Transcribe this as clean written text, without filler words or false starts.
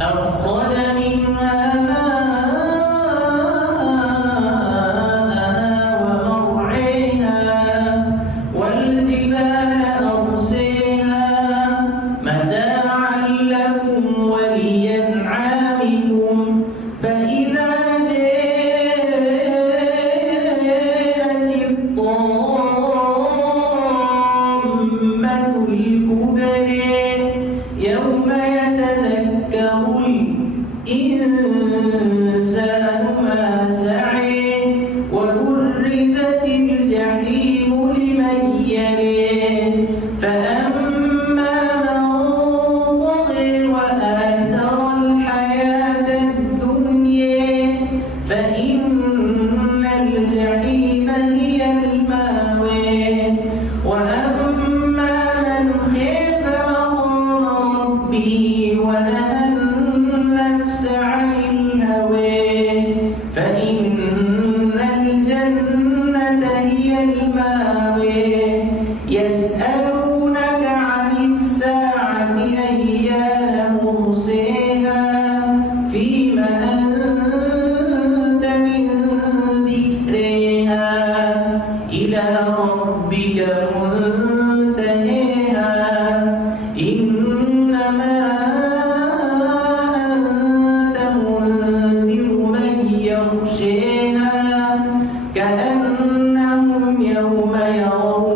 أخرج منها ماءها ومرعاها والجبال أرساها متاعا لكم ولأنعامكم فإذا جاءت الطامة الكبرى يوم يتذكر الإنسان ما سعى وبرزت الجحيم لمن يرى فأما من طغى وآثر الحياة الدنيا فإن الجحيم هي المأوى وأما من خاف مقام ربه ونهى النفس عن الهوى فإن الجنة هي المأوى يسألونك عن الساعة أيان مرساها فيما أنت من ذكرها إلى ربك منتهاها إنما أنت منذر من يخشاها كأنهم يوم يرون